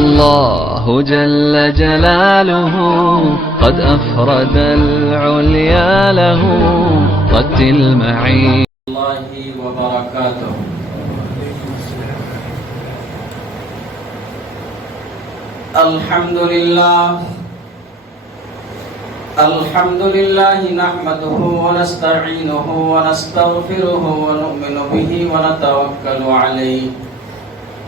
الله جل جلاله قد أفرد العليا له رتل معي الله وبركاته. الحمد لله نحمده ونستعينه ونستغفره ونؤمن به ونتوكل عليه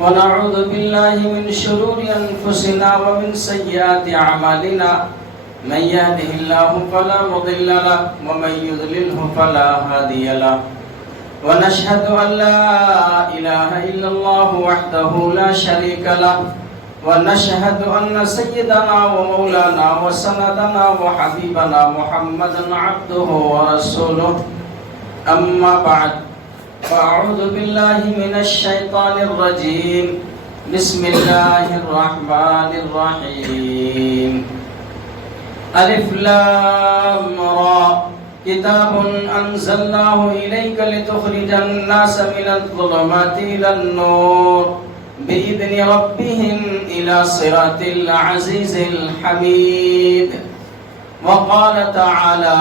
ونعوذ بالله من شرور أنفسنا ومن سيئات أعمالنا من يهده الله فلا مضل له ومن يضلله فلا هادي له ونشهد أن لا إله إلا الله وحده لا شريك له ونشهد أن سيدنا ومولانا وسندنا وحبيبنا محمدا عبده ورسوله أما بعد فأعوذ بالله من الشيطان الرجيم بسم الله الرحمن الرحيم ألف لام را كتاب أنزلناه إليك لتخرج الناس من الظلمات إلى النور بإذن ربهم إلى صراط العزيز الحميد. وقال تعالى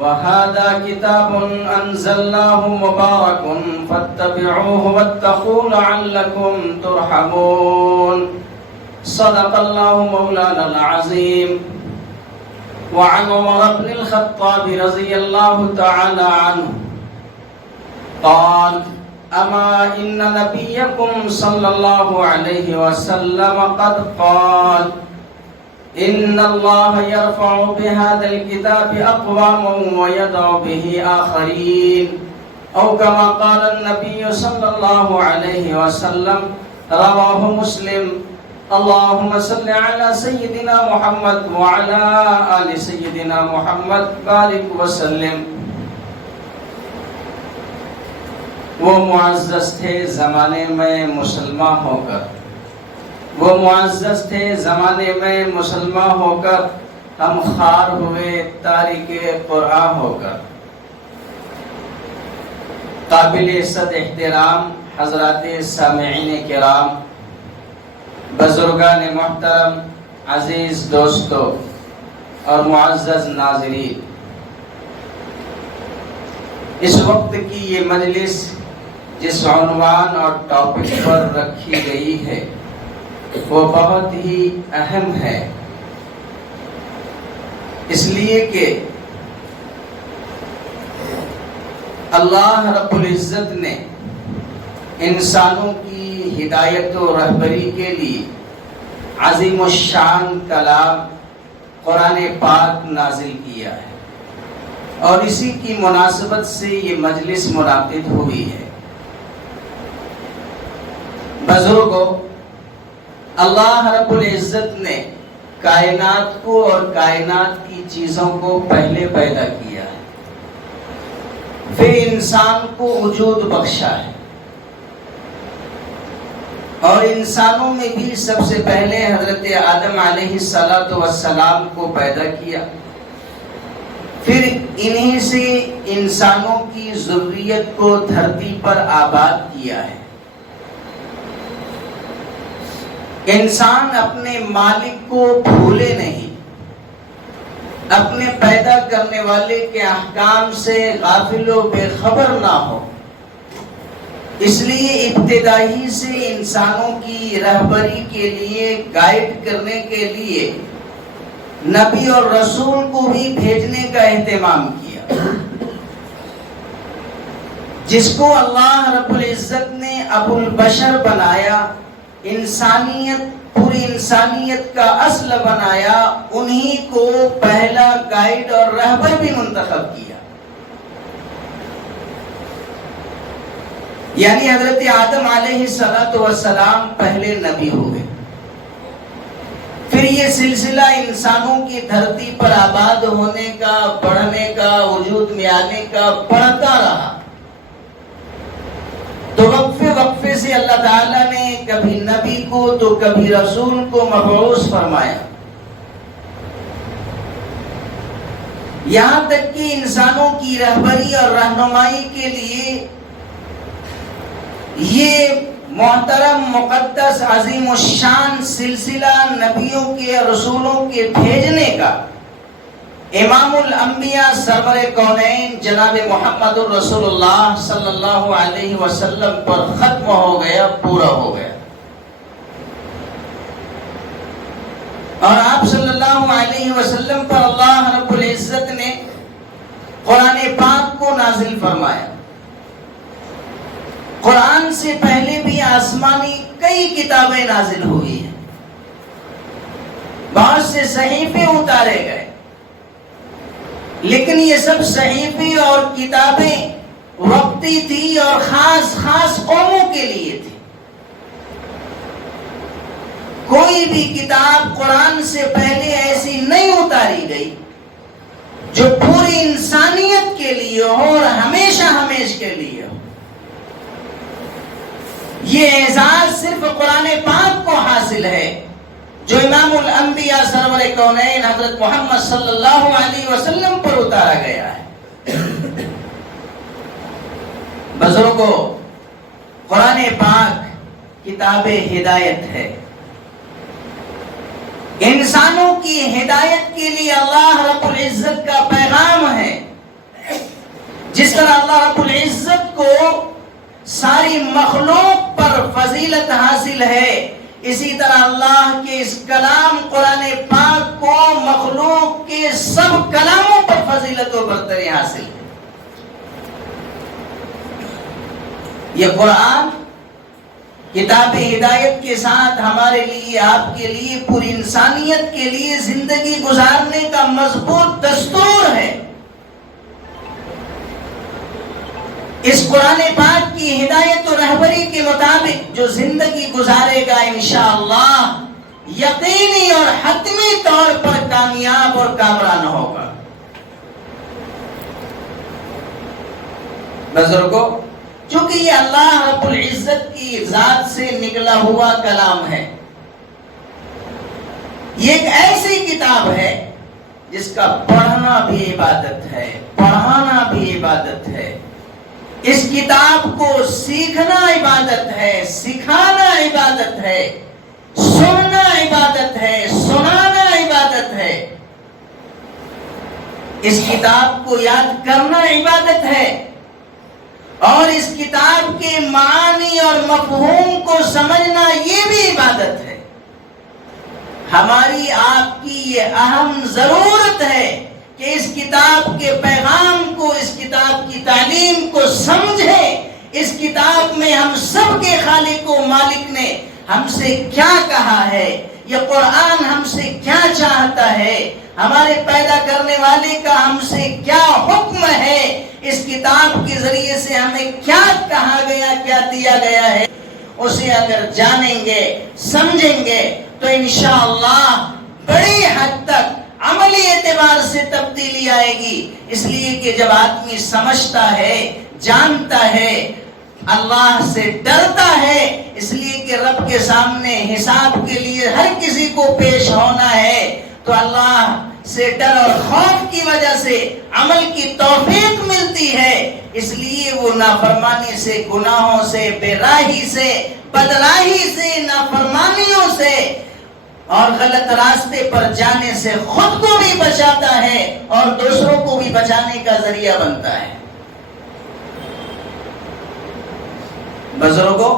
وهذا كتاب أنزلناه مبارك فاتبعوه واتقوا لعلكم ترحمون. صدق الله مولانا العظيم. وعن عمر بن الخطاب رضي الله تعالى عنه قال أما إن نبيكم صلى الله عليه وسلم قد قال إن الله يرفع بهذا الكتاب أقواما ويضع به آخرين أو كما قال النبي صلى الله عليه وسلم. رواه مسلم. اللهم صل على سيدنا محمد وعلى آل سيدنا محمد بارك وسلم. وہ معزز تھے زمانے میں مسلمان ہو کر، وہ معزز تھے زمانے میں مسلمان ہو کر، ہم خوار ہوئے تارک قرآن ہو کر. قابل عزت احترام حضرات سامعین کرام، بزرگان محترم، عزیز دوستو اور معزز ناظرین، اس وقت کی یہ مجلس جس عنوان اور ٹاپک پر رکھی گئی ہے وہ بہت ہی اہم ہے، اس لیے کہ اللہ رب العزت نے انسانوں کی ہدایت و رہبری کے لیے عظیم الشان کلام قرآن پاک نازل کیا ہے، اور اسی کی مناسبت سے یہ مجلس منعقد ہوئی ہے. بزرگوں، اللہ رب العزت نے کائنات کو اور کائنات کی چیزوں کو پہلے پیدا کیا ہے، پھر انسان کو وجود بخشا ہے، اور انسانوں میں بھی سب سے پہلے حضرت آدم علیہ السلام کو پیدا کیا، پھر انہی سے انسانوں کی ذریت کو دھرتی پر آباد کیا ہے. انسان اپنے مالک کو بھولے نہیں، اپنے پیدا کرنے والے کے احکام سے غافل و بے خبر نہ ہو. اس لیے ابتدائی سے انسانوں کی رہبری کے لیے، گائیڈ کرنے کے لیے نبی اور رسول کو بھی بھیجنے کا اہتمام کیا، جس کو اللہ رب العزت نے ابو البشر بنایا، انسانیت، پوری انسانیت کا اصل بنایا، انہی کو پہلا گائیڈ اور رہبر بھی منتخب کیا. یعنی حضرت آدم علیہ السلام پہلے نبی ہوئے، پھر یہ سلسلہ انسانوں کی دھرتی پر آباد ہونے کا، بڑھنے کا، وجود میں آنے کا بڑھتا رہا. تو وقفے سے اللہ تعالیٰ نے کبھی نبی کو تو کبھی رسول کو مبعوث فرمایا، یہاں تک کہ انسانوں کی رہبری اور رہنمائی کے لیے یہ محترم مقدس عظیم الشان سلسلہ نبیوں کے رسولوں کے بھیجنے کا امام الانبیاء سرور کونین جناب محمد الرسول اللہ صلی اللہ علیہ وسلم پر ختم ہو گیا، پورا ہو گیا. اور آپ صلی اللہ علیہ وسلم پر اللہ رب العزت نے قرآن پاک کو نازل فرمایا. قرآن سے پہلے بھی آسمانی کئی کتابیں نازل ہوئی ہیں، بہت سے صحیفے اتارے گئے، لیکن یہ سب صحیفے اور کتابیں وقتی تھی اور خاص خاص قوموں کے لیے تھی. کوئی بھی کتاب قرآن سے پہلے ایسی نہیں اتاری گئی جو پوری انسانیت کے لیے ہو اور ہمیشہ ہمیش کے لیے ہو. یہ اعزاز صرف قرآن پاک کو حاصل ہے جو امام الانبیاء سرور کونین حضرت محمد صلی اللہ علیہ وسلم پر اتارا گیا ہے. بزرگوں، قرآن پاک کتاب ہدایت ہے. انسانوں کی ہدایت کے لیے اللہ رب العزت کا پیغام ہے. جس طرح اللہ رب العزت کو ساری مخلوق پر فضیلت حاصل ہے، اسی طرح اللہ کے اس کلام قرآن پاک کو مخلوق کے سب کلاموں پر فضیلت و برتری حاصل ہے. یہ قرآن کتاب ہدایت کے ساتھ ہمارے لیے، آپ کے لیے، پوری انسانیت کے لیے زندگی گزارنے کا مضبوط دستور ہے. اس قرآن پاک کی ہدایت و رہبری کے مطابق جو زندگی گزارے گا انشاءاللہ یقینی اور حتمی طور پر کامیاب اور کامران ہوگا. بزرگوں، چونکہ یہ اللہ رب العزت کی ذات سے نکلا ہوا کلام ہے، یہ ایک ایسی کتاب ہے جس کا پڑھنا بھی عبادت ہے، پڑھانا بھی عبادت ہے. اس کتاب کو سیکھنا عبادت ہے، سکھانا عبادت ہے، سننا عبادت ہے، سنانا عبادت ہے. اس کتاب کو یاد کرنا عبادت ہے، اور اس کتاب کے معانی اور مفہوم کو سمجھنا یہ بھی عبادت ہے. ہماری آپ کی یہ اہم ضرورت ہے کہ اس کتاب کے پیغام کو، اس کتاب کی تعلیم کو سمجھیں. اس کتاب میں ہم سب کے خالق و مالک نے ہم سے کیا کہا ہے، یہ قرآن ہم سے کیا چاہتا ہے، ہمارے پیدا کرنے والے کا ہم سے کیا حکم ہے، اس کتاب کے ذریعے سے ہمیں کیا کہا گیا، کیا دیا گیا ہے. اسے اگر جانیں گے، سمجھیں گے تو انشاءاللہ بڑی حد تک عملی اعتبار سے تبدیلی آئے گی. اس لیے کہ جب آدمی سمجھتا ہے، جانتا ہے، اللہ سے ڈرتا ہے، اس لیے کہ رب کے سامنے حساب کے لیے ہر کسی کو پیش ہونا ہے، تو اللہ سے ڈر اور خوف کی وجہ سے عمل کی توفیق ملتی ہے. اس لیے وہ نافرمانی سے، گناہوں سے، بے راہی سے، بدراہی سے، نافرمانیوں سے اور غلط راستے پر جانے سے خود کو بھی بچاتا ہے اور دوسروں کو بھی بچانے کا ذریعہ بنتا ہے. بزرگوں،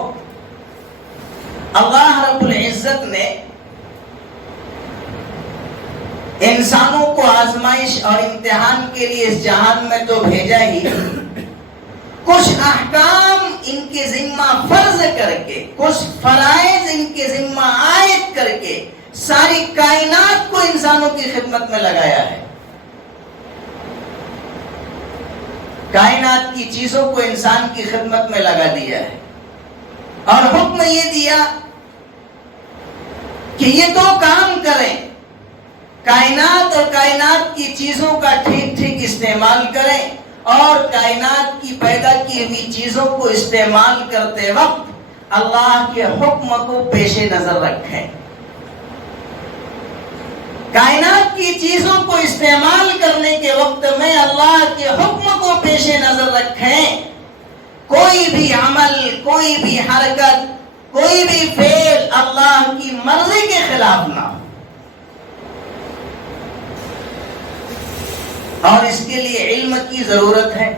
اللہ رب العزت نے انسانوں کو آزمائش اور امتحان کے لیے اس جہان میں تو بھیجا ہی، کچھ احکام ان کے ذمہ فرض کر کے، کچھ فرائض ان کے ذمہ عائد کر کے ساری کائنات کو انسانوں کی خدمت میں لگایا ہے. کائنات کی چیزوں کو انسان کی خدمت میں لگا دیا ہے اور حکم یہ دیا کہ یہ تو کام کریں، کائنات اور کائنات کی چیزوں کا ٹھیک ٹھیک استعمال کریں اور کائنات کی پیدا کی ہوئی چیزوں کو استعمال کرتے وقت اللہ کے حکم کو پیش نظر رکھیں. کائنات کی چیزوں کو استعمال کرنے کے وقت میں اللہ کے حکم کو پیش نظر رکھیں. کوئی بھی عمل، کوئی بھی حرکت، کوئی بھی فعل اللہ کی مرضی کے خلاف نہ ہو، اور اس کے لیے علم کی ضرورت ہے۔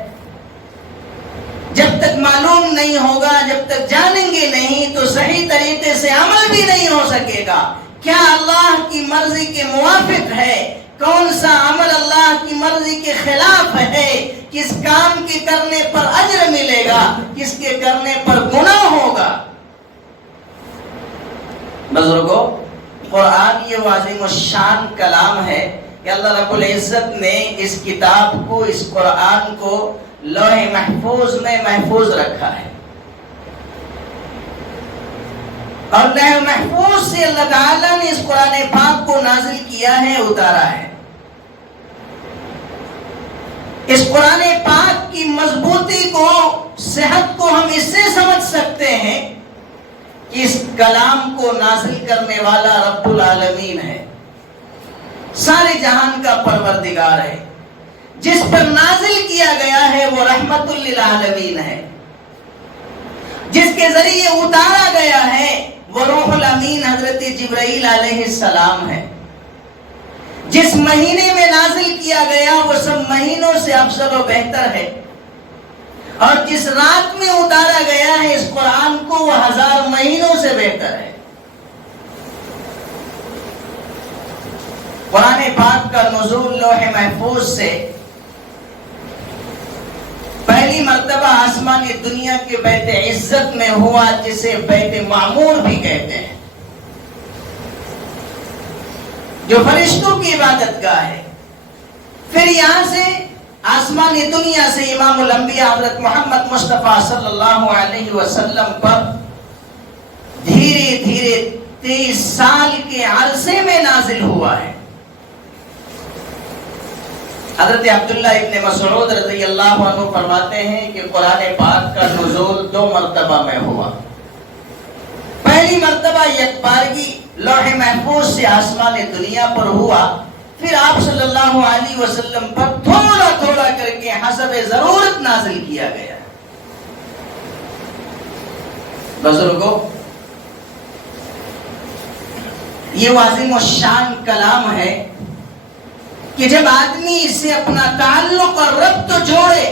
جب تک معلوم نہیں ہوگا، جب تک جانیں گے نہیں، تو صحیح طریقے سے عمل بھی نہیں ہو سکے گا۔ کیا اللہ کی مرضی کے موافق ہے، کون سا عمل اللہ کی مرضی کے خلاف ہے، کس کام کے کرنے پر اجر ملے گا، کس کے کرنے پر گناہ ہوگا۔ بزرگوں، قرآن یہ عظیم الشان کلام ہے کہ اللہ رب العزت نے اس کتاب کو، اس قرآن کو لوح محفوظ میں محفوظ رکھا ہے، اور لوح محفوظ سے اللہ تعالیٰ نے اس قرآن پاک کو نازل کیا ہے، اتارا ہے۔ اس قرآن پاک کی مضبوطی کو، صحت کو ہم اس سے سمجھ سکتے ہیں کہ اس کلام کو نازل کرنے والا رب العالمین ہے، سارے جہان کا پروردگار ہے۔ جس پر نازل کیا گیا ہے وہ رحمت للعالمین ہے، جس کے ذریعے اتارا گیا ہے وہ روح الامین حضرت جبرائیل علیہ السلام ہے۔ جس مہینے میں نازل کیا گیا وہ سب مہینوں سے افضل و بہتر ہے، اور جس رات میں اتارا گیا ہے اس قرآن کو وہ 1000 مہینوں سے بہتر ہے۔ قرآن پاک کا نزول لوح محفوظ سے پہلی مرتبہ آسمانی دنیا کے بیت عزت میں ہوا، جسے بیت معمور بھی کہتے ہیں، جو فرشتوں کی عبادت گاہ ہے۔ پھر یہاں سے آسمانی دنیا سے امام الانبیاء حضرت محمد مصطفیٰ صلی اللہ علیہ وسلم پر دھیرے دھیرے 23 سال کے عرصے میں نازل ہوا ہے۔ حضرت عبداللہ ابن مسعود رضی اللہ عنہ فرماتے ہیں کہ قرآن پاک کا نزول 2 مرتبہ میں ہوا۔ پہلی مرتبہ یکبارگی لوح محفوظ سے آسمان دنیا پر ہوا، پھر آپ صلی اللہ علیہ وسلم پر تھوڑا تھوڑا کر کے حسب ضرورت نازل کیا گیا۔ بزرگوں، یہ عظیم الشان کلام ہے کہ جب آدمی اس سے اپنا تعلق اور ربط جوڑے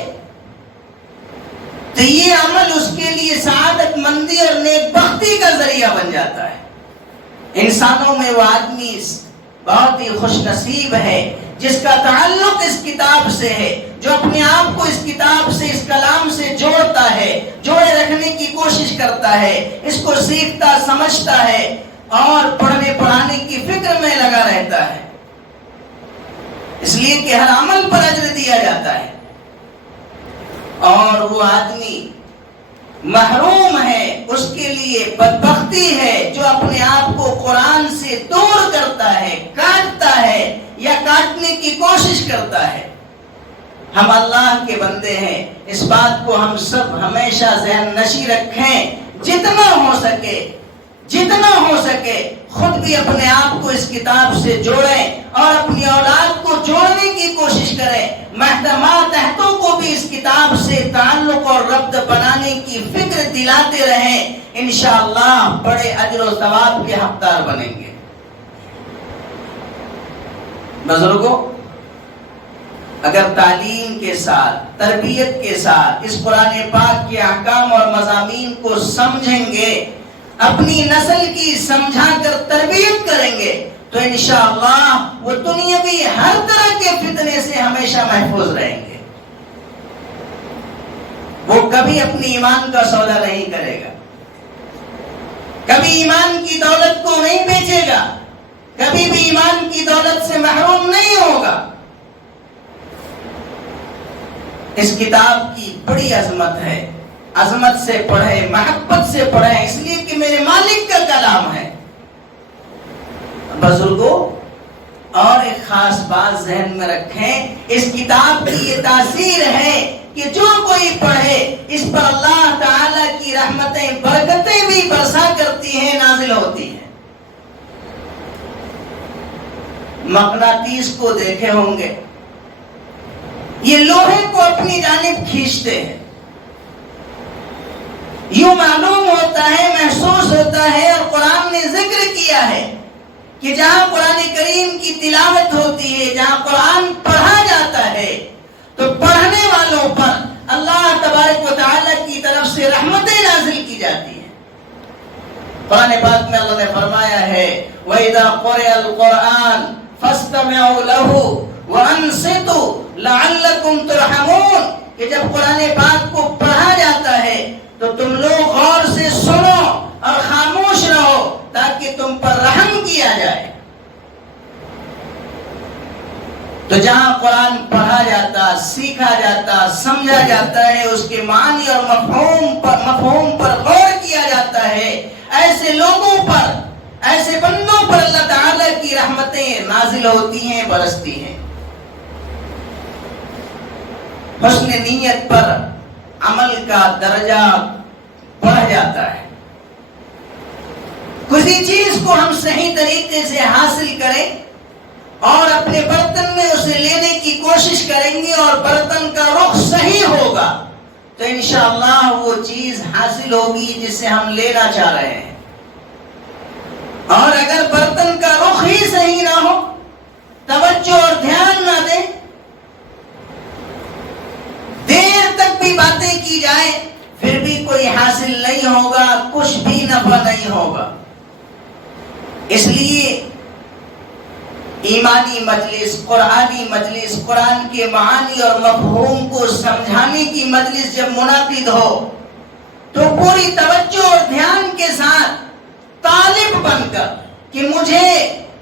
تو یہ عمل اس کے لیے سعادت مندی اور نیک بختی کا ذریعہ بن جاتا ہے۔ انسانوں میں وہ آدمی بہت ہی خوش نصیب ہے جس کا تعلق اس کتاب سے ہے، جو اپنے آپ کو اس کتاب سے، اس کلام سے جوڑتا ہے، جوڑے رکھنے کی کوشش کرتا ہے، اس کو سیکھتا سمجھتا ہے اور پڑھنے پڑھانے کی فکر میں لگا رہتا ہے، اس لیے کہ ہر عمل پر اجر دیا جاتا ہے۔ اور وہ آدمی محروم ہے، اس کے لیے بدبختی ہے جو اپنے آپ کو قرآن سے دور کرتا ہے، کاٹتا ہے یا کاٹنے کی کوشش کرتا ہے۔ ہم اللہ کے بندے ہیں، اس بات کو ہم سب ہمیشہ ذہن نشی رکھیں، جتنا ہو سکے خود بھی اپنے آپ کو اس کتاب سے جوڑیں اور اپنی اولاد کو جوڑنے کی کوشش کریں، تحتوں کو بھی اس کتاب سے تعلق اور ربط بنانے کی فکر دلاتے رہیں، انشاءاللہ بڑے اجر و ثواب کے حقدار بنیں گے۔ بزرگوں، اگر تعلیم کے ساتھ، تربیت کے ساتھ اس قرآن پاک کے احکام اور مضامین کو سمجھیں گے، اپنی نسل کی سمجھا کر تربیت کریں گے، تو انشاءاللہ وہ دنیاوی ہر طرح کے فتنے سے ہمیشہ محفوظ رہیں گے۔ وہ کبھی اپنی ایمان کا سودا نہیں کرے گا، کبھی ایمان کی دولت کو نہیں بیچے گا، کبھی بھی ایمان کی دولت سے محروم نہیں ہوگا۔ اس کتاب کی بڑی عظمت ہے، عظمت سے پڑھیں، محبت سے پڑھیں، اس لیے کہ میرے مالک کا کلام ہے۔ بزرگوں، اور ایک خاص بات ذہن میں رکھیں، اس کتاب کی یہ تاثیر ہے کہ جو کوئی پڑھے اس پر اللہ تعالی کی رحمتیں، برکتیں بھی برسا کرتی ہیں، نازل ہوتی ہیں۔ مقناطیس کو دیکھے ہوں گے، یہ لوہے کو اپنی جانب کھینچتے ہیں، یوں معلوم ہوتا ہے، محسوس ہوتا ہے، اور قرآن نے ذکر کیا ہے کہ جہاں قرآن کریم کی تلاوت ہوتی ہے، جہاں قرآن پڑھا جاتا ہے، تو پڑھنے والوں پر اللہ تبارک و تعالی کی طرف سے رحمتیں نازل کی جاتی ہیں۔ قرآن پاک میں اللہ نے فرمایا ہے وَإِذَا قُرِئَ الْقُرْآنُ فَاسْتَمِعُوا لَهُ وَأَنصِتُوا لَعَلَّكُمْ تُرْحَمُونَ، کہ جب قرآن پاک کو پڑھا جاتا ہے تو تم لوگ غور سے سنو اور خاموش رہو تاکہ تم پر رحم کیا جائے۔ تو جہاں قرآن پڑھا جاتا، سیکھا جاتا، سمجھا جاتا ہے، اس کے معنی اور مفہوم پر غور کیا جاتا ہے، ایسے لوگوں پر، ایسے بندوں پر اللہ تعالی کی رحمتیں نازل ہوتی ہیں، برستی ہیں۔ حسن نیت پر عمل کا درجہ بڑھ جاتا ہے۔ کسی چیز کو ہم صحیح طریقے سے حاصل کریں اور اپنے برتن میں اسے لینے کی کوشش کریں گے اور برتن کا رخ صحیح ہوگا تو انشاءاللہ وہ چیز حاصل ہوگی جسے ہم لینا چاہ رہے ہیں۔ اور اگر برتن کا رخ ہی صحیح نہ ہو، توجہ اور دھیان نہ دیں، دیر تک بھی باتیں کی جائیں پھر بھی کوئی حاصل نہیں ہوگا، کچھ بھی نفع نہیں ہوگا۔ اس لیے ایمانی مجلس، قرآنی مجلس، قرآن کے معانی اور مفہوم کو سمجھانے کی مجلس جب منعقد ہو تو پوری توجہ اور دھیان کے ساتھ طالب بن کر کہ مجھے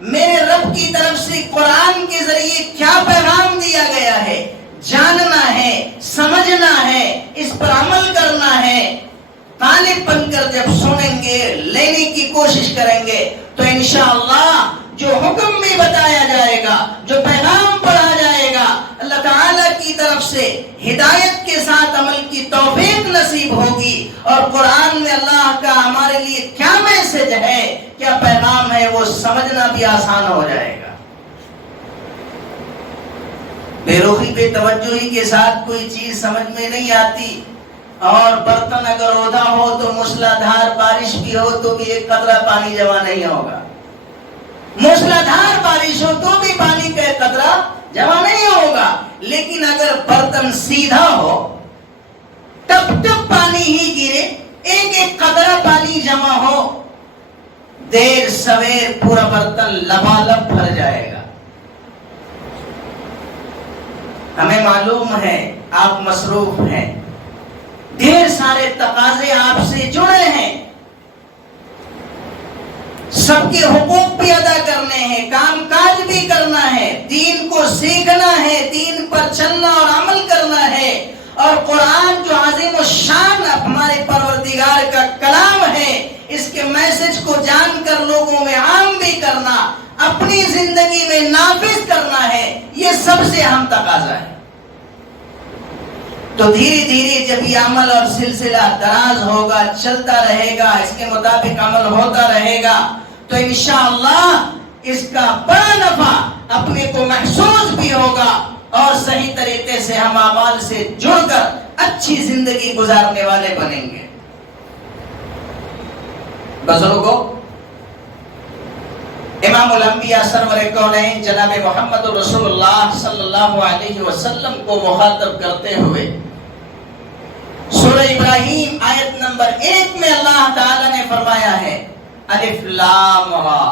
میرے رب کی طرف سے قرآن کے ذریعے کیا پیغام دیا گیا ہے جاننا ہے، سمجھنا ہے، اس پر عمل کرنا ہے، طالب بن کر جب سنیں گے، لینے کی کوشش کریں گے تو انشاءاللہ جو حکم بھی بتایا جائے گا، جو پیغام پڑھا جائے گا، اللہ تعالیٰ کی طرف سے ہدایت کے ساتھ عمل کی توفیق نصیب ہوگی۔ اور قرآن میں اللہ کا ہمارے لیے کیا میسج ہے، کیا پیغام ہے، وہ سمجھنا بھی آسان ہو جائے گا۔ بے رخی بے توجہی کے ساتھ کوئی چیز سمجھ میں نہیں آتی، اور برتن اگر اودا ہو تو موسلادھار بارش بھی ہو تو بھی ایک قطرہ پانی جمع نہیں ہوگا، موسلادھار بارش ہو تو بھی پانی کا ایک قطرہ جمع نہیں ہوگا۔ لیکن اگر برتن سیدھا ہو، ٹپ ٹپ پانی ہی گرے، ایک ایک قطرہ پانی جمع ہو، دیر سویر پورا برتن لبالب بھر جائے گا۔ ہمیں معلوم ہے آپ مصروف ہیں، ڈھیر سارے تقاضے آپ سے جڑے ہیں، سب کے حقوق بھی ادا کرنے ہیں، کام کاج بھی کرنا ہے، دین کو سیکھنا ہے، دین پر چلنا اور عمل کرنا ہے، اور قرآن جو عظیم الشان ہمارے پروردگار کا کلام ہے، اس کے میسج کو جان کر لوگوں میں عام بھی کرنا، اپنی زندگی میں نافذ کرنا ہے، یہ سب سے اہم تقاضا ہے۔ تو دھیرے دھیرے جب یہ عمل اور سلسلہ دراز ہوگا، چلتا رہے گا، اس کے مطابق عمل ہوتا رہے گا تو انشاءاللہ اس کا بڑا نفع اپنے کو محسوس بھی ہوگا، اور صحیح طریقے سے ہم اعمال سے جڑ کر اچھی زندگی گزارنے والے بنیں گے۔ بزرگوں، امام الانبیاء سرور کونین جناب محمد رسول اللہ صلی اللہ علیہ وسلم کو مخاطب کرتے ہوئے سورہ ابراہیم آیت نمبر 1 میں اللہ تعالی نے فرمایا ہے الف لام را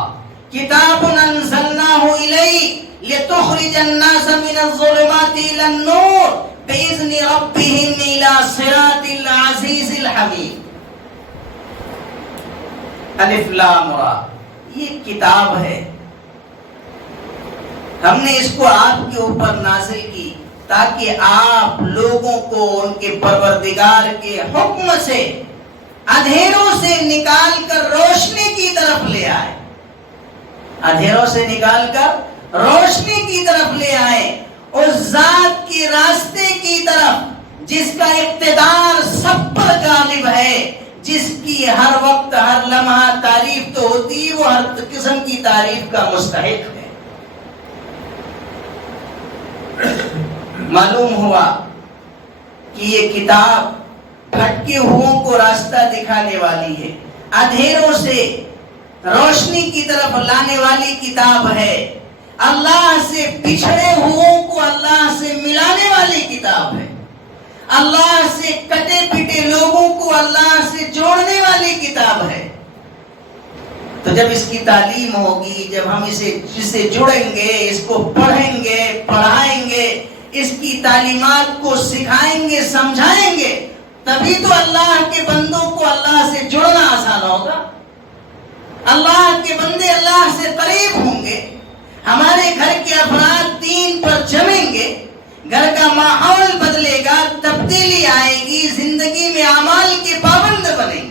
کتاب انزلناہ الیک لتخرج الناس من الظلمات الى النور باذن ربهم الى صراط العزیز الحمید۔ الف لام را یہ کتاب ہے، ہم نے اس کو آپ کے اوپر نازل کی تاکہ آپ لوگوں کو ان کے پروردگار کے حکم سے اندھیروں سے نکال کر روشنی کی طرف لے آئے، اندھیروں سے نکال کر روشنی کی طرف لے آئے، اس ذات کے راستے کی طرف جس کا اقتدار سب پر غالب ہے، جس کی ہر وقت ہر لمحہ تعریف تو ہوتی ہے، وہ ہر قسم کی تعریف کا مستحق ہے۔ معلوم ہوا کہ یہ کتاب بھٹکے ہوئوں کو راستہ دکھانے والی ہے، اندھیروں سے روشنی کی طرف لانے والی کتاب ہے، اللہ سے بچھڑے ہوئوں کو اللہ سے ملانے والی کتاب ہے، اللہ سے کٹے پٹے لوگوں کو اللہ سے جوڑنے والی کتاب ہے۔ تو جب اس کی تعلیم ہوگی، جب ہم اسے جڑیں گے، اس کو پڑھیں گے، پڑھائیں گے، اس کی تعلیمات کو سکھائیں گے، سمجھائیں گے، تبھی تو اللہ کے بندوں کو اللہ سے جڑنا آسان ہوگا، اللہ کے بندے اللہ سے قریب ہوں گے، ہمارے گھر کے افراد دین پر جمیں گے، گھر کا ماحول بدلے گا، تبدیلی آئے گی، زندگی میں اعمال کے پابند بنیں گے۔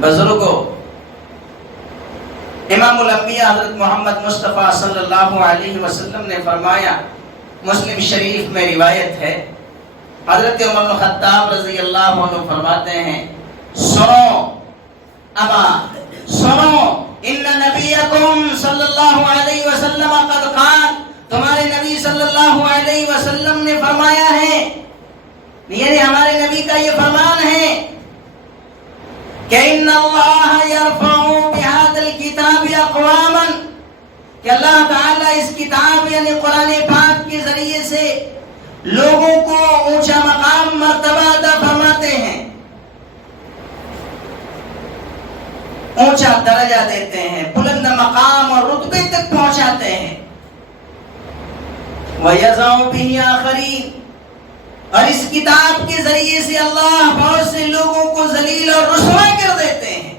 بزرگوں، امام الانبیاء حضرت محمد مصطفیٰ صلی اللہ علیہ وسلم نے فرمایا، مسلم شریف میں روایت ہے، حضرت عمر بن خطاب رضی اللہ عنہ فرماتے ہیں، سنو اما سنو ان نبیکم صلی اللہ علیہ وسلم قد قال، تمہارے نبی صلی اللہ علیہ وسلم نے فرمایا ہے، یعنی ہمارے نبی کا یہ فرمان ہے کہ ان اللہ یرفع بہذا الکتاب اقواما، کہ اللہ تعالیٰ اس کتاب یعنی قرآن پاک کے ذریعے سے لوگوں کو اونچا مقام مرتبہ عطا فرماتے ہیں، اونچا درجہ دیتے ہیں، بلند مقام اور رتبے تک پہنچاتے ہیں، وَيَضَعُ بِهِ آخَرِينَ، اور اس کتاب کے ذریعے سے اللہ بہت سے لوگوں کو ذلیل اور رسوا کر دیتے ہیں،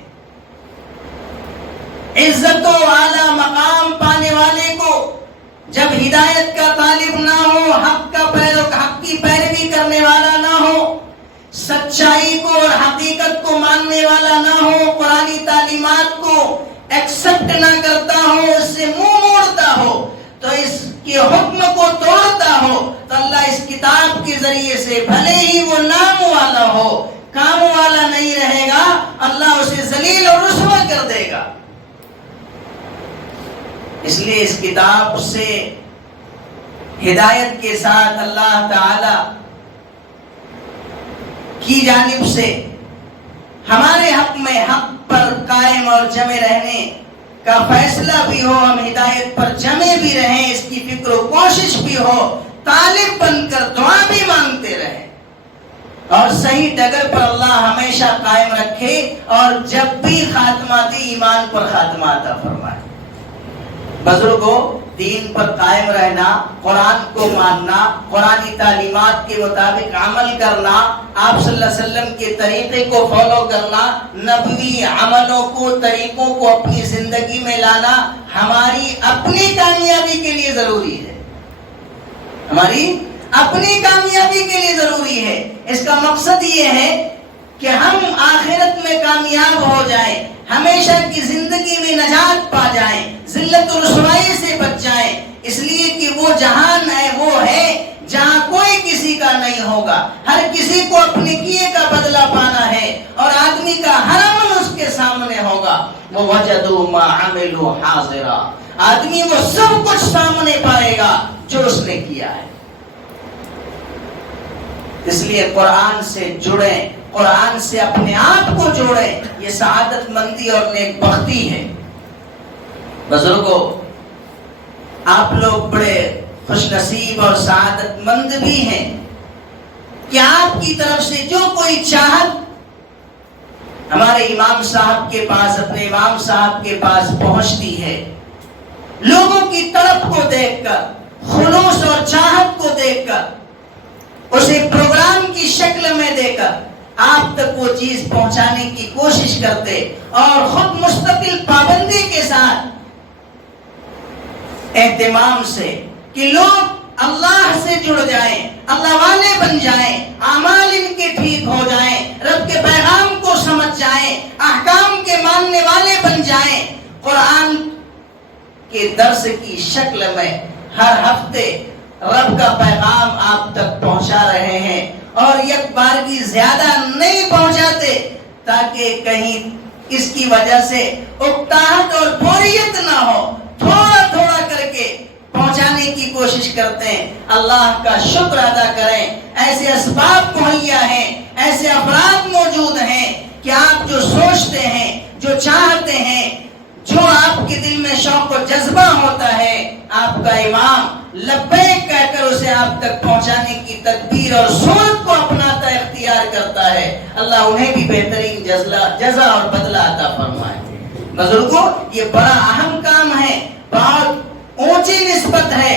عزت و اعلیٰ مقام پانے والے کو جب ہدایت کا طالب نہ ہو، حق کی پیروی کرنے والا نہ ہو، سچائی کو اور حقیقت کو ماننے والا نہ ہو، قرآنی تعلیمات کو ایکسپٹ نہ کرتا ہو، اس سے منہ موڑتا ہو، تو اس کے حکم کو توڑتا ہو، تو اللہ اس کتاب کے ذریعے سے بھلے ہی وہ نام والا ہو، کام والا نہیں رہے گا، اللہ اسے ذلیل اور رسوا کر دے گا۔ اس لیے اس کتاب سے ہدایت کے ساتھ اللہ تعالی کی جانب سے ہمارے حق میں حق پر قائم اور جمے رہنے کا فیصلہ بھی ہو، ہم ہدایت پر جمے بھی رہیں، اس کی فکر و کوشش بھی ہو، طالب بن کر دعا بھی مانگتے رہیں، اور صحیح ڈگر پر اللہ ہمیشہ قائم رکھے، اور جب بھی خاتمہ دی ایمان پر خاتمہ عطا فرمائے۔ بزرگوں، دین پر قائم رہنا، قرآن کو ماننا، قرآنی تعلیمات کے مطابق عمل کرنا، آپ صلی اللہ علیہ وسلم کے طریقے کو فالو کرنا، نبوی عملوں کو، طریقوں کو اپنی زندگی میں لانا ہماری اپنی کامیابی کے لیے ضروری ہے، ہماری اپنی کامیابی کے لیے ضروری ہے۔ اس کا مقصد یہ ہے کہ ہم آخرت میں کامیاب ہو جائیں، ہمیشہ کی زندگی میں نجات پا جائیں، ذلت و رسوائی سے بچ جائیں، اس لیے کہ وہ جہان ہے، وہ ہے جہاں کوئی کسی کا نہیں ہوگا، ہر کسی کو اپنے کیے کا بدلہ پانا ہے، اور آدمی کا ہر عمل اس کے سامنے ہوگا، وَوَجَدُوا مَا عَمِلُوا حَاضِرًا، آدمی وہ سب کچھ سامنے پائے گا جو اس نے کیا ہے۔ اس لیے قرآن سے جڑیں، قرآن سے اپنے آپ کو جوڑیں، یہ سعادت مندی اور نیک بختی ہے۔ بزرگوں، آپ لوگ بڑے خوش نصیب اور سعادت مند بھی ہیں کہ آپ کی طرف سے جو کوئی چاہت ہمارے امام صاحب کے پاس، اپنے امام صاحب کے پاس پہنچتی ہے، لوگوں کی طرف کو دیکھ کر، خلوص اور چاہت کو دیکھ کر، اسے پروگرام کی شکل میں دے کر آپ تک وہ چیز پہنچانے کی کوشش کرتے، اور خود مستقل پابندی کے ساتھ اہتمام سے کہ لوگ اللہ سے جڑ جائیں، اللہ والے بن جائیں، اعمال ان کے ٹھیک ہو جائیں، رب کے پیغام کو سمجھ جائیں، احکام کے ماننے والے بن جائیں، قرآن کے درس کی شکل میں ہر ہفتے رب کا پیغام آپ تک پہنچا رہے ہیں، اور یک بار کی زیادہ نہیں پہنچاتے تاکہ کہیں اس کی وجہ سے اکتاہٹ اور بوریت نہ ہو، تھوڑا تھوڑا کر کے پہنچانے پہنچانے کی کوشش کرتے ہیں، اللہ کا شکر ادا کریں۔ ایسے اسباب مہیا ہیں، ایسے افراد موجود ہیں کہ آپ جو سوچتے ہیں، جو چاہتے ہیں، جو آپ کے دل میں شوق و جذبہ ہوتا ہے، آپ کا امام لبیک کہہ کر اسے آپ تک پہنچانے کی تدبیر اور صورت کو اپناتا اختیار کرتا ہے۔ اللہ انہیں بھی بہترین جزا اور بدلہ عطا فرمائے۔ بزرگوں، یہ بڑا اہم کام ہے، بہت اونچی نسبت ہے۔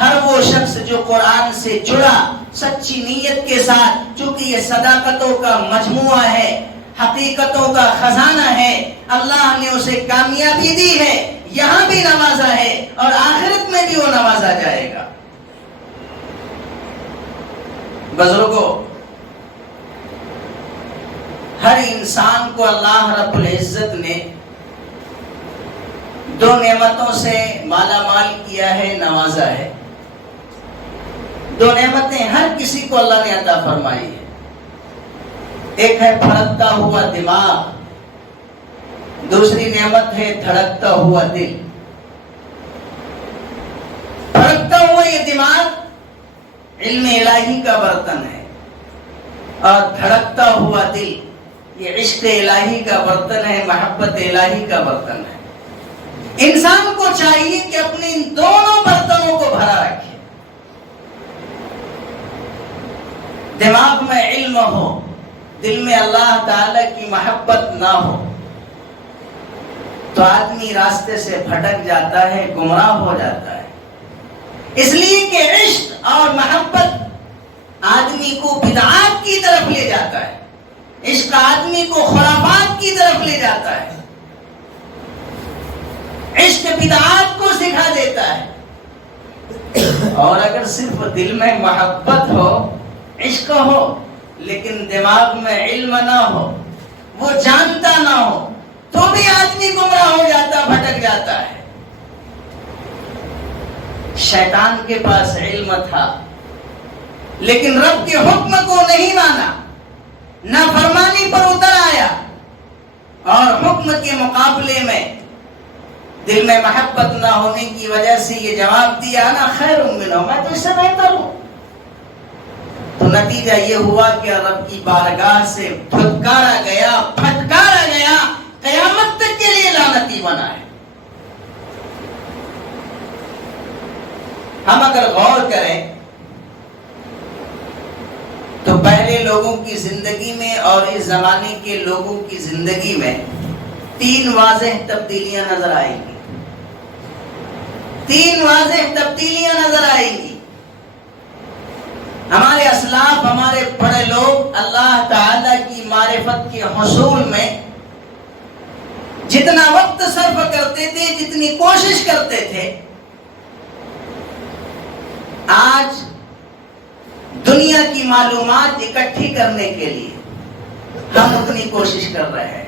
ہر وہ شخص جو قرآن سے جڑا سچی نیت کے ساتھ، چونکہ یہ صداقتوں کا مجموعہ ہے، حقیقتوں کا خزانہ ہے، اللہ نے اسے کامیابی دی ہے، یہاں بھی نوازا ہے اور آخرت میں بھی وہ نوازا جائے گا۔ بزرگوں، ہر انسان کو اللہ رب العزت نے دو نعمتوں سے مالا مال کیا ہے، نوازا ہے۔ دو نعمتیں ہر کسی کو اللہ نے عطا فرمائی ہے۔ ایک ہے پھڑکتا ہوا دماغ، دوسری نعمت ہے دھڑکتا ہوا دل۔ پھڑکتا ہوا یہ دماغ علم الہی کا برتن ہے، اور دھڑکتا ہوا دل یہ عشق الہی کا برتن ہے، محبت الہی کا برتن ہے۔ انسان کو چاہیے کہ اپنے ان دونوں برتنوں کو بھرا رکھے۔ دماغ میں علم ہو، دل میں اللہ تعالی کی محبت نہ ہو تو آدمی راستے سے بھٹک جاتا ہے، گمراہ ہو جاتا ہے۔ اس لیے کہ عشق اور محبت آدمی کو بدعات کی طرف لے جاتا ہے، عشق آدمی کو خرافات کی طرف لے جاتا ہے، عشق بدعات کو سکھا دیتا ہے۔ اور اگر صرف دل میں محبت ہو، عشق ہو، لیکن دماغ میں علم نہ ہو، وہ جانتا نہ ہو، تو بھی آدمی گمراہ ہو جاتا، بھٹک جاتا ہے۔ شیطان کے پاس علم تھا لیکن رب کے حکم کو نہیں مانا، نافرمانی پر اتر آیا، اور حکم کے مقابلے میں دل میں محبت نہ ہونے کی وجہ سے یہ جواب دیا انا خیر منہ، میں تو اس سے بہتر ہوں۔ تو نتیجہ یہ ہوا کہ رب کی بارگاہ سے دھتکارا گیا، پھٹکارا گیا، قیامت تک کے لیے لعنتی بنا ہے۔ ہم اگر غور کریں تو پہلے لوگوں کی زندگی میں اور اس زمانے کے لوگوں کی زندگی میں تین واضح تبدیلیاں نظر آئیں گی، تین واضح تبدیلیاں نظر آئیں گی۔ ہمارے اسلاف، ہمارے بڑے لوگ اللہ تعالی کی معرفت کے حصول میں جتنا وقت صرف کرتے تھے، جتنی کوشش کرتے تھے، آج دنیا کی معلومات اکٹھی کرنے کے لیے ہم اتنی کوشش کر رہے ہیں۔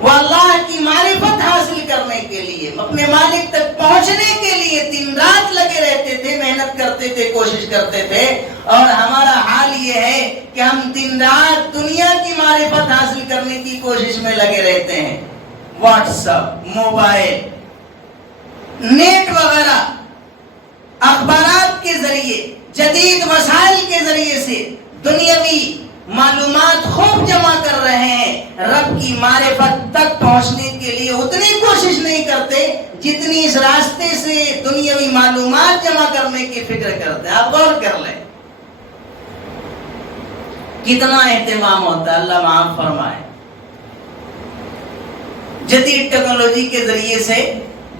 وہ اللہ کی معرفت حاصل کرنے کے لیے، اپنے مالک تک پہنچنے کے لیے دن رات لگے رہتے تھے، محنت کرتے تھے، کوشش کرتے تھے، اور ہمارا حال یہ ہے کہ ہم دن رات دنیا کی معرفت حاصل کرنے کی کوشش میں لگے رہتے ہیں۔ واٹس ایپ، موبائل، نیٹ وغیرہ، اخبارات کے ذریعے، جدید وسائل کے ذریعے سے دنیاوی معلومات خوب جمع کر رہے ہیں، رب کی معرفت تک پہنچنے کے لیے اتنی کوشش نہیں کرتے جتنی اس راستے سے دنیاوی معلومات جمع کرنے کی فکر کرتے ہیں۔ آپ غور کر لیں کتنا اہتمام ہوتا ہے، اللہ معاف فرمائے۔ جدید ٹیکنالوجی کے ذریعے سے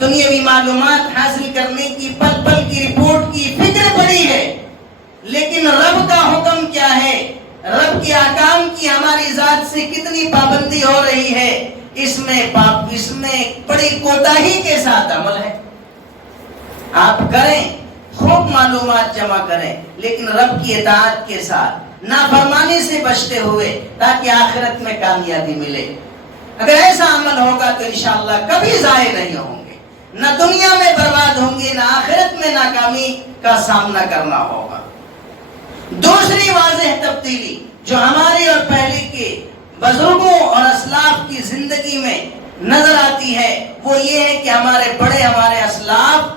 دنیاوی معلومات حاصل کرنے کی، پل پل کی رپورٹ کی فکر بڑی ہے، لیکن رب کا حکم کیا ہے، رب کے احکام کی ہماری ذات سے کتنی پابندی ہو رہی ہے، اس میں بڑی کوتاہی کے ساتھ عمل ہے۔ آپ کریں، خوب معلومات جمع کریں، لیکن رب کی اطاعت کے ساتھ، نافرمانی سے بچتے ہوئے، تاکہ آخرت میں کامیابی ملے۔ اگر ایسا عمل ہوگا تو انشاءاللہ کبھی ضائع نہیں ہوں گے، نہ دنیا میں برباد ہوں گے، نہ آخرت میں ناکامی کا سامنا کرنا ہوگا۔ دوسری واضح تبدیلی جو ہمارے اور پہلے کے بزرگوں اور اسلاف کی زندگی میں نظر آتی ہے، وہ یہ ہے کہ ہمارے بڑے، ہمارے اسلاف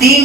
3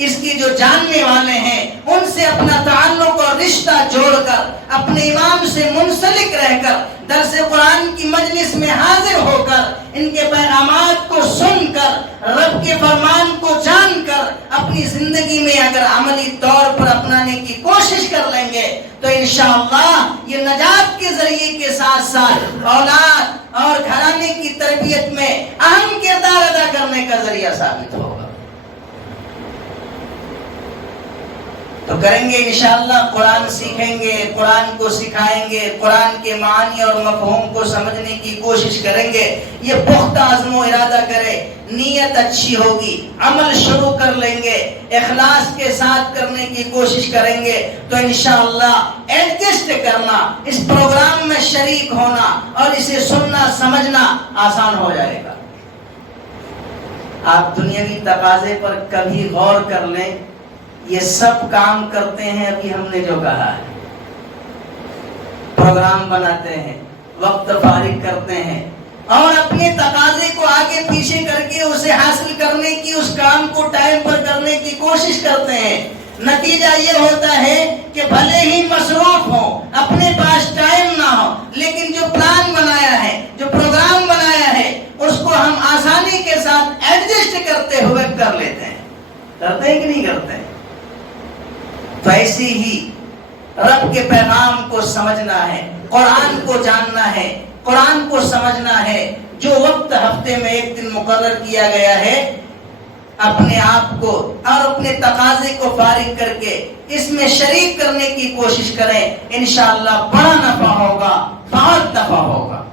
اس کی جو جاننے والے ہیں ان سے اپنا تعلق اور رشتہ جوڑ کر اپنے امام سے منسلک رہ کر درس قرآن کی مجلس میں حاضر ہو کر ان کے پیغامات کو سن کر رب کے فرمان کو جان کر اپنی زندگی میں اگر عملی طور پر اپنانے کی کوشش کر لیں گے تو انشاءاللہ یہ نجات کے ذریعے کے ساتھ ساتھ اولاد اور گھرانے کی تربیت میں اہم کردار ادا کرنے کا ذریعہ ثابت ہوگا۔ تو کریں گے انشاءاللہ، قرآن سیکھیں گے، قرآن کو سکھائیں گے، قرآن کے معنی اور مفہوم کو سمجھنے کی کوشش کریں گے۔ یہ پختہ عزم و ارادہ کرے، نیت اچھی ہوگی، عمل شروع کر لیں گے، اخلاص کے ساتھ کرنے کی کوشش کریں گے تو انشاءاللہ ایڈجسٹ کرنا، اس پروگرام میں شریک ہونا اور اسے سننا سمجھنا آسان ہو جائے گا۔ آپ دنیاوی تقاضے پر کبھی غور کر لیں، یہ سب کام کرتے ہیں ابھی ہم نے جو کہا ہے، پروگرام بناتے ہیں، وقت فارغ کرتے ہیں اور اپنے تقاضے کو آگے پیچھے کر کے اسے حاصل کرنے کی، اس کام کو ٹائم پر کرنے کی کوشش کرتے ہیں۔ نتیجہ یہ ہوتا ہے کہ بھلے ہی مصروف ہو، اپنے پاس ٹائم نہ ہو، لیکن جو پلان بنایا ہے، جو پروگرام بنایا ہے، اس کو ہم آسانی کے ساتھ ایڈجسٹ کرتے ہوئے کر لیتے ہیں۔ کرتے ہیں کہ نہیں کرتے ہیں؟ تو ایسی ہی رب کے پیغام کو سمجھنا ہے، قرآن کو جاننا ہے، قرآن کو سمجھنا ہے۔ جو وقت ہفتے میں ایک دن مقرر کیا گیا ہے، اپنے آپ کو اور اپنے تقاضے کو فارغ کر کے اس میں شریک کرنے کی کوشش کریں، انشاءاللہ بڑا نفع ہوگا، بہت نفع ہوگا۔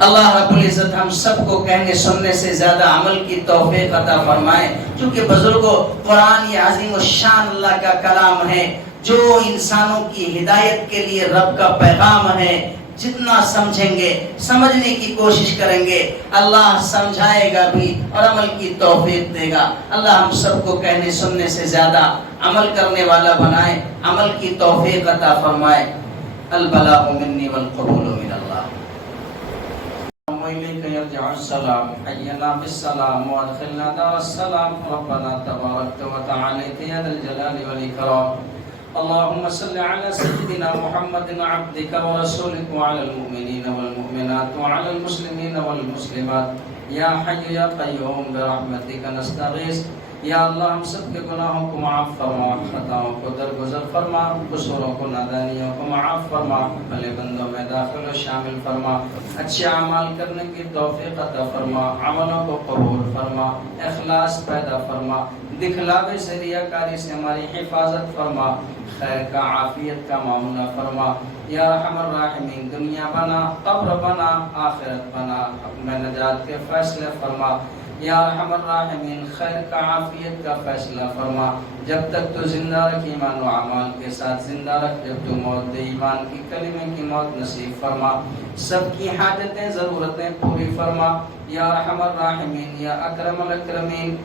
اللہ رب العزت ہم سب کو کہنے سننے سے زیادہ عمل کی توفیق عطا فرمائے، چونکہ بزرگوں قرآن یہ عظیم الشان اللہ کا کلام ہے جو انسانوں کی ہدایت کے لیے رب کا پیغام ہے۔ جتنا سمجھیں گے، سمجھنے کی کوشش کریں گے، اللہ سمجھائے گا بھی اور عمل کی توفیق دے گا۔ اللہ ہم سب کو کہنے سننے سے زیادہ عمل کرنے والا بنائے، عمل کی توفیق عطا فرمائے۔ البلاغ منی والقبول من اللہ۔ وإليك يرجع السلام، حينا بالسلام وادخلنا دار السلام، ربنا تباركت وتعاليت يا ذا الجلال والإكرام۔ اللهم صل على سيدنا محمد عبدك ورسولك وعلى المؤمنين والمؤمنات وعلى المسلمين والمسلمات يا حي يا قيوم برحمتك نستغيث۔ یا اللہ ہم سب کے گناہوں کو معاف فرما، خطاؤں کو درگزر فرما، قصوروں کو نادانیوں کو معاف فرما، بھلے بندوں میں داخل و شامل فرما، اچھے اعمال کرنے کی توفیق عطا فرما، عملوں کو قبول فرما، اخلاص پیدا فرما، دکھلاوے سے ریاکاری سے ہماری حفاظت فرما، خیر کا عافیت کا معاملہ فرما۔ یا ارحم الراحمین دنیا بنا، قبر بنا، آخرت بنا، اپنے نجات کے فیصلے فرما۔ یا ارحم الراحمین خیر کا عافیت کا فیصلہ فرما، جب تک تو زندہ رکھ ایمان و اعمال کے ساتھ زندہ رکھ، جب تو موت دے ایمان کی کلمے کی موت نصیب فرما، سب کی حاجتیں ضرورتیں پوری فرما۔ یا ارحم الراحمین یا اکرم الاکرمین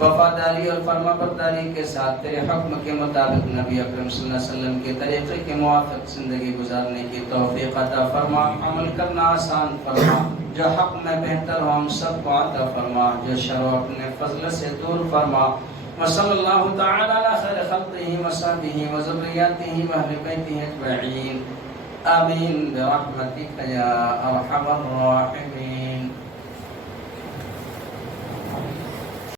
وفاداری اور فرما برداری کے ساتھ تیرے حکم کے مطابق نبی اکرم صلی اللہ علیہ وسلم کے طریقے کے موافق زندگی گزارنے کی توفیق عطا فرما، عمل کرنا آسان فرما، جو حق میں بہتر ہو ہم سب کو عطا فرما، جو شر اپنے فضل سے دور فرما۔ وصلی اللہ تعالی علی خیر خلقہ وصحبہ وذریاتہ واہل بیتہ اجمعین، آمین برحمتک یا ارحم الراحمین۔